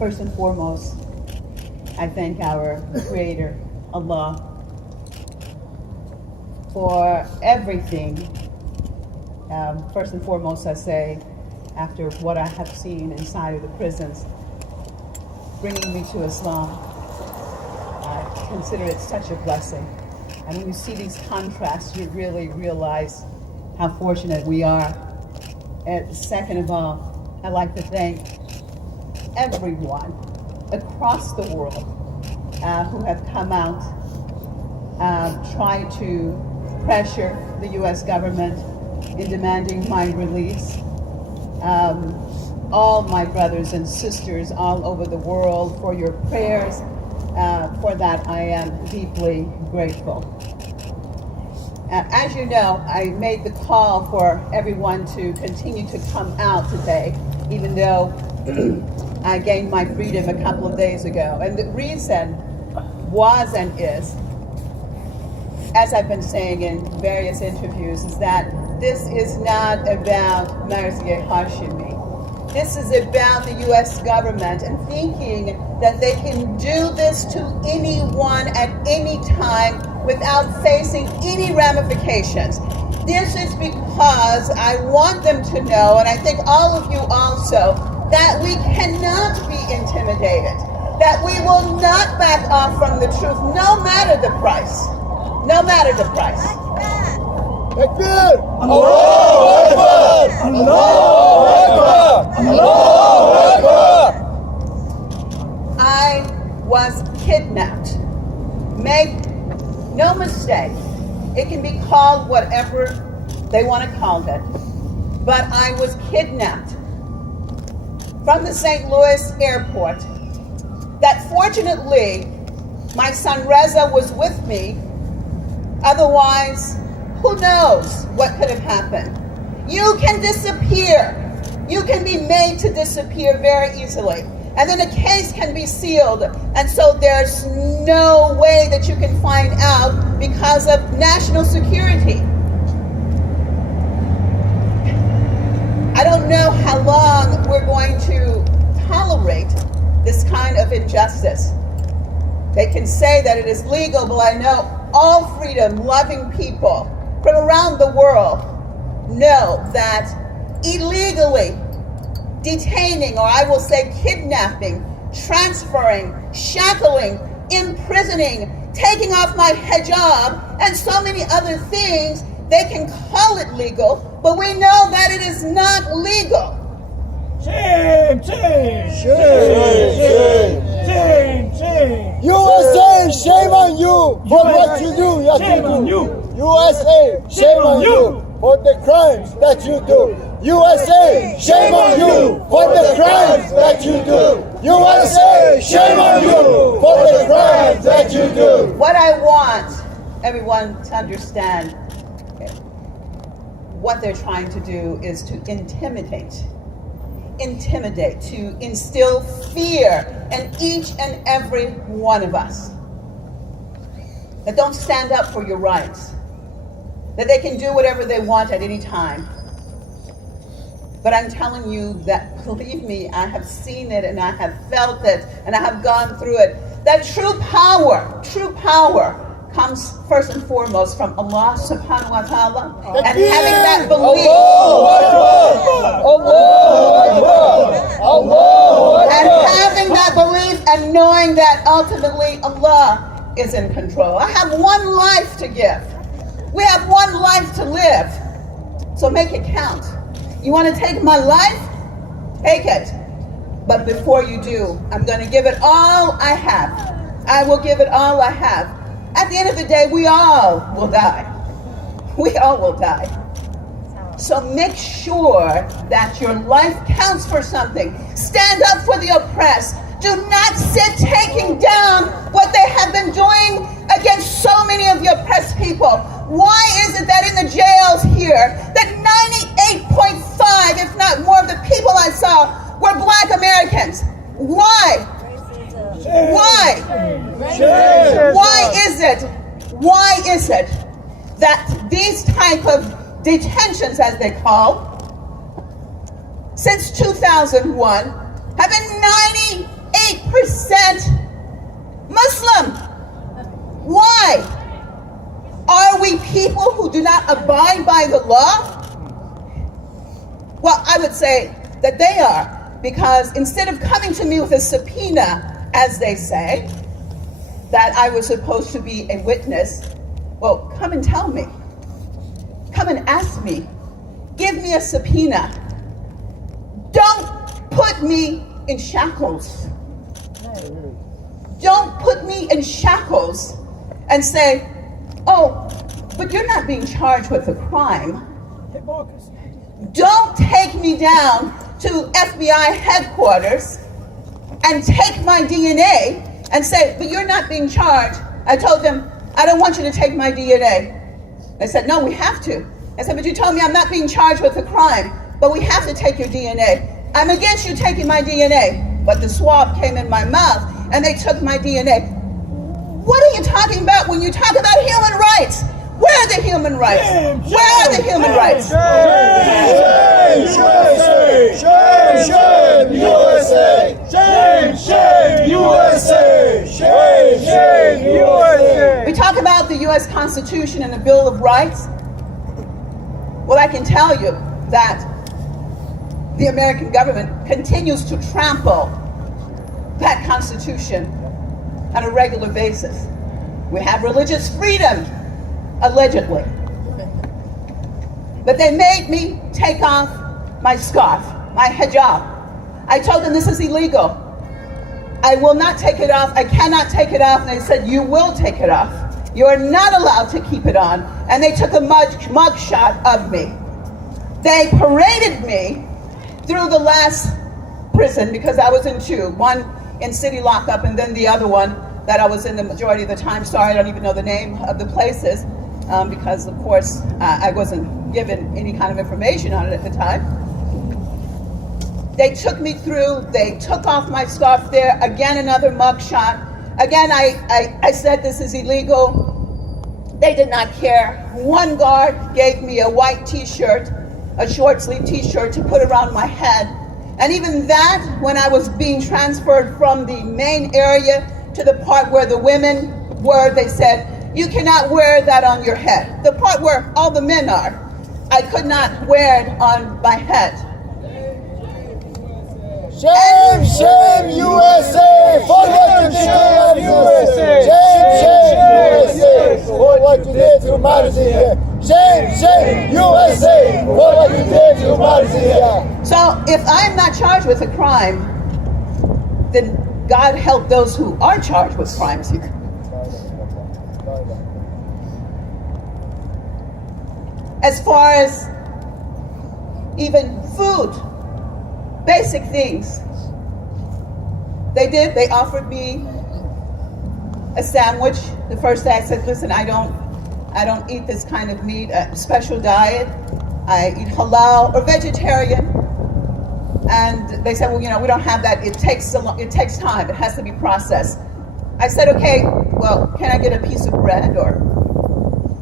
First and foremost, I thank our Creator, Allah, for everything. First and foremost, I say, after what I have seen inside of the prisons, bringing me to Islam, I consider it such a blessing. And when you see these contrasts, you really realize how fortunate we are. And second of all, I'd like to thank everyone across the world who have come out, trying to pressure the U.S. government in demanding my release. All my brothers and sisters all over the world, for your prayers. For that, I am deeply grateful. As you know, I made the call for everyone to continue to come out today, even though I gained my freedom a couple of days ago. And the reason was and is, as I've been saying in various interviews, is that this is not about Marzieh Hashemi. This is about the U.S. government and thinking that they can do this to anyone at any time without facing any ramifications. This is because I want them to know, and I think all of you also, that we cannot be intimidated, that we will not back off from the truth, no matter the price. No matter the price. Takbir! Allahu Akbar! Allahu Akbar! Allahu Akbar! I was kidnapped. Make no mistake, it can be called whatever they want to call it, but I was kidnapped from the St. Louis airport. That fortunately, my son Reza was with me. Otherwise, who knows what could have happened? You can disappear. You can be made to disappear very easily. And then a case can be sealed. And so there's no way that you can find out because of national security. I don't know how long we're going to tolerate this kind of injustice. They can say that it is legal, but I know all freedom-loving people from around the world know that illegally detaining, or I will say kidnapping, transferring, shackling, imprisoning, taking off my hijab, and so many other things, they can call it legal, but we know that it is not legal. Shame, shame, shame, shame, shame. USA, shame on you for what you do. Shame on you. USA, shame on you for the crimes that you do. USA, shame on you for the crimes that you do. USA, shame on you for the crimes that you do. What I want everyone to understand, what they're trying to do is to intimidate, to instill fear in each and every one of us. That don't stand up for your rights. That they can do whatever they want at any time. But I'm telling you that, believe me, I have seen it and I have felt it and I have gone through it. That true power comes first and foremost from Allah subhanahu wa ta'ala. And having that belief. And having that belief and knowing that ultimately Allah is in control. I have one life to give. We have one life to live. So make it count. You want to take my life? Take it. But before you do, I'm going to give it all I have. I will give it all I have. At the end of the day, we all will die. We all will die. So make sure that your life counts for something. Stand up for the oppressed. Do not sit taking down what they have been doing against so many of the oppressed people. Why is it that in the jails here, that 98.5, if not more, of the people I saw were Black Americans? Why? Why? Why is it that these type of detentions, as they call, since 2001, have been Muslim. Why? Are we people who do not abide by the law? Well, I would say that they are, because instead of coming to me with a subpoena, as they say, that I was supposed to be a witness, well, come and tell me. Come and ask me. Give me a subpoena. Don't put me in shackles. Don't put me in shackles and say, oh, but you're not being charged with a crime. Don't take me down to FBI headquarters and take my DNA and say, but you're not being charged. I told them, I don't want you to take my DNA. They said, no, we have to. I said, but you told me I'm not being charged with a crime, but we have to take your DNA. I'm against you taking my DNA. But the swab came in my mouth and they took my DNA. What are you talking about when you talk about human rights? Where are the human rights? Where are the human rights? Shame, USA! Shame, shame, USA! Shame, shame, USA! We talk about the U.S. Constitution and the Bill of Rights. Well, I can tell you that the American government continues to trample that Constitution on a regular basis. We have religious freedom, allegedly. But they made me take off my scarf, my hijab. I told them this is illegal. I will not take it off. I cannot take it off. And they said, you will take it off. You are not allowed to keep it on. And they took a mug shot of me. They paraded me through the last prison, because I was in two, one in city lockup and then the other one that I was in the majority of the time. Sorry, I don't even know the name of the places because, of course, I wasn't given any kind of information on it at the time. They took me through, they took off my scarf there, again another mug shot. Again, I said this is illegal. They did not care. One guard gave me a white t-shirt, a short sleeve t-shirt to put around my head. And even that, when I was being transferred from the main area to the part where the women were, they said, you cannot wear that on your head. The part where all the men are, I could not wear it on my head. Shame, shame, USA! For what you did to USA! Shame, shame, USA! For what you did to Marzieh! Shame, shame, USA! For what you did to Marzieh! So if I'm not charged with a crime, then God help those who are charged with crimes here. As far as even food, basic things, they offered me a sandwich. The first day I said, listen, I don't eat this kind of meat, a special diet. I eat halal or vegetarian. And they said, well, we don't have that. It takes time. It has to be processed. I said, okay, well, can I get a piece of bread, or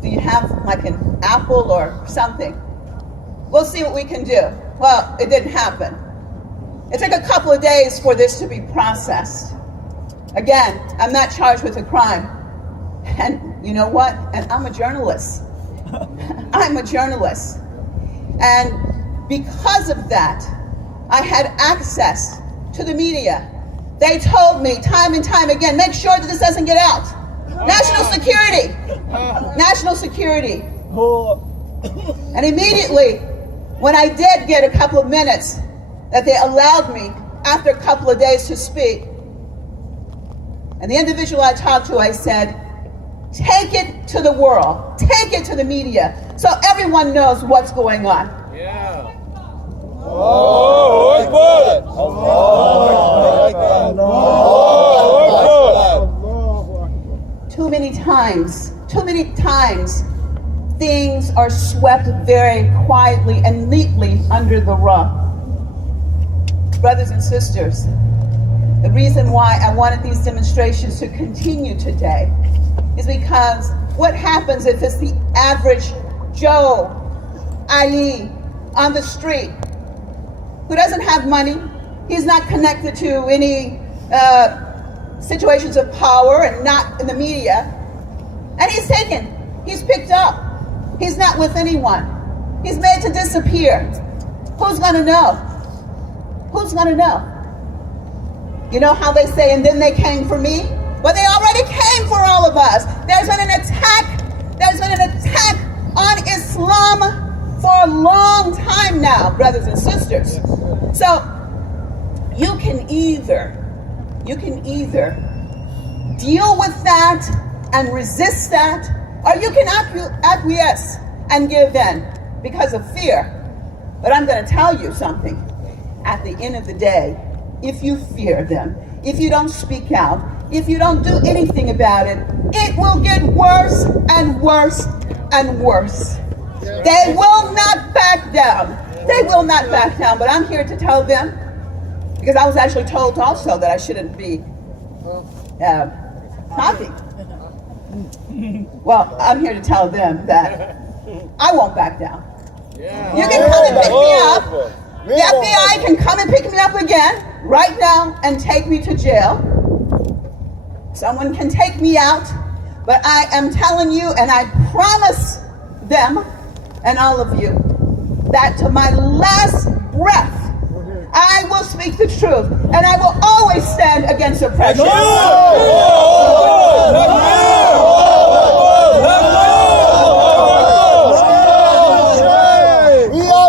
do you have like an apple or something? We'll see what we can do. Well, it didn't happen. It took a couple of days for this to be processed. Again, I'm not charged with a crime. And you know what? And I'm a journalist. I'm a journalist. And because of that, I had access to the media. They told me time and time again, make sure that this doesn't get out. National security. National security. And immediately, when I did get a couple of minutes that they allowed me after a couple of days to speak, and the individual I talked to, I said, take it to the world, take it to the media, so everyone knows what's going on. Yeah. Oh, good. Too many times, things are swept very quietly and neatly under the rug. Brothers and sisters, the reason why I wanted these demonstrations to continue today is because what happens if it's the average Joe, Ali, on the street, who doesn't have money, he's not connected to any situations of power and not in the media. And he's taken, he's picked up. He's not with anyone. He's made to disappear. Who's gonna know? Who's gonna know? You know how they say, and then they came for me? Well, they already came for all of us. There's been an attack on Islam for a long time now, brothers and sisters. So you can either deal with that and resist that, or you can acquiesce and give in because of fear. But I'm going to tell you something. At the end of the day, if you fear them, if you don't speak out, if you don't do anything about it, it will get worse and worse and worse. They will not back down. They will not back down. But I'm here to tell them, because I was actually told also that I shouldn't be talking. Well, I'm here to tell them that I won't back down. You can come and pick me up. The FBI can come and pick me up again right now and take me to jail. Someone can take me out, but I am telling you, and I promise them and all of you, that to my last breath, I will speak the truth, and I will always stand against oppression. We are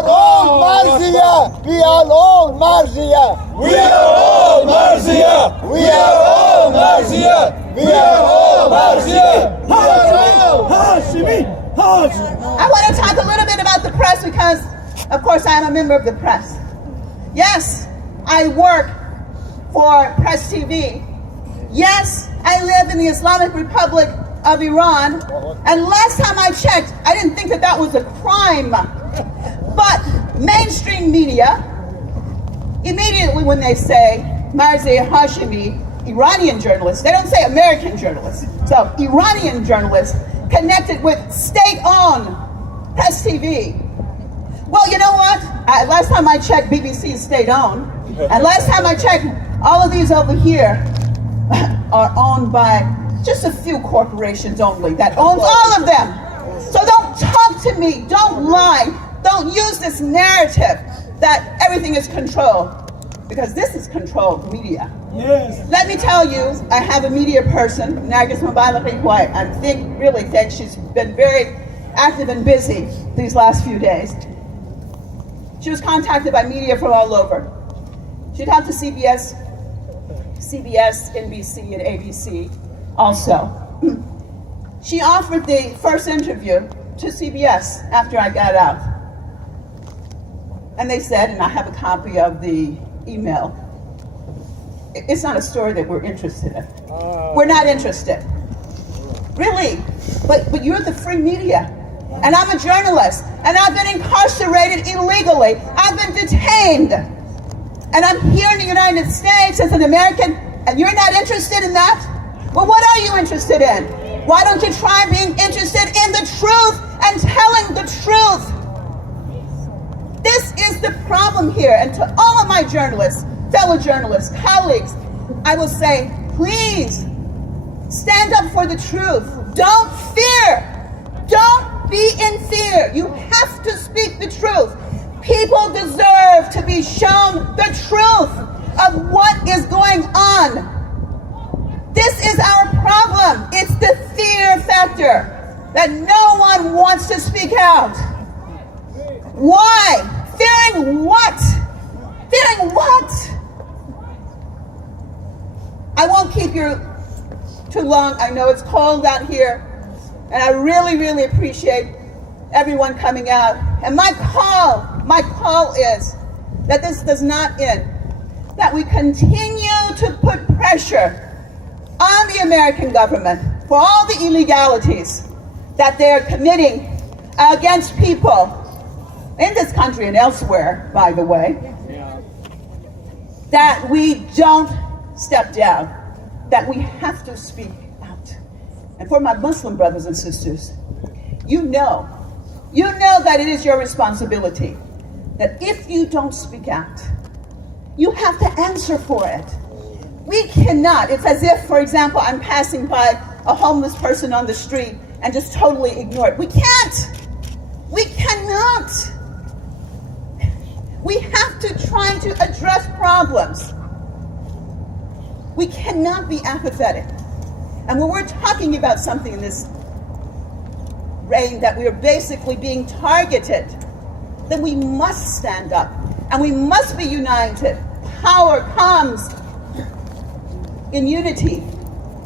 all Marzieh. We are all Marzieh. We are all Marzieh. We are all Marzieh. Hashemi. I want to talk a little bit about the press because, of course, I am a member of the press. Yes, I work for Press TV. Yes, I live in the Islamic Republic of Iran. And last time I checked, I didn't think that was a crime. But mainstream media, immediately when they say Marzieh Hashemi, Iranian journalist, they don't say American journalist. So Iranian journalist connected with state-owned Press TV. Well, you know what? Last time I checked, BBC is state-owned. And last time I checked, all of these over here are owned by just a few corporations only that owns all of them. So don't talk to me, don't lie. Don't use this narrative that everything is controlled, because this is controlled media. Yes. Let me tell you, I have a media person, Nargis Mabalaghi, who I really think she's been very active and busy these last few days. She was contacted by media from all over. She talked to CBS, NBC, and ABC also. She offered the first interview to CBS after I got out. And they said, and I have a copy of the email, it's not a story that we're interested in. We're not interested. Really. But you're the free media. And I'm a journalist. And I've been incarcerated illegally. I've been detained. And I'm here in the United States as an American, and you're not interested in that? Well, what are you interested in? Why don't you try being interested in the truth and telling the truth? This is the problem here. And to all of my journalists, fellow journalists, colleagues, I will say, please stand up for the truth. Don't fear. Don't be in fear. You have to speak the truth. People deserve to be shown the truth of what is going on. This is our problem. It's the fear factor that no one wants to speak out. Why? Fearing what? Fearing what? I won't keep you too long. I know it's cold out here, and I really, really appreciate everyone coming out. And my call is that this does not end, that we continue to put pressure on the American government for all the illegalities that they're committing against people in this country and elsewhere, by the way, that we don't step down, that we have to speak out. And for my Muslim brothers and sisters, you know that it is your responsibility, that if you don't speak out, you have to answer for it. We cannot. It's as if, for example, I'm passing by a homeless person on the street and just totally ignore it. We can't. We cannot. We have to try to address problems. We cannot be apathetic. And when we're talking about something in this reign that we are basically being targeted, then we must stand up and we must be united. Power comes in unity,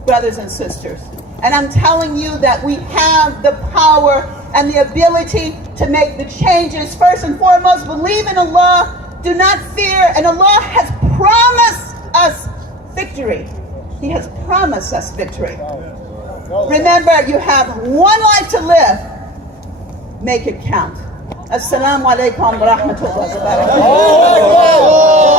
brothers and sisters. And I'm telling you that we have the power and the ability to make the changes. First and foremost, believe in Allah, do not fear, and Allah has promised us victory. He has promised us victory. Remember, you have one life to live. Make it count. Assalamu alaikum wa rahmatullahi wa barakatuh.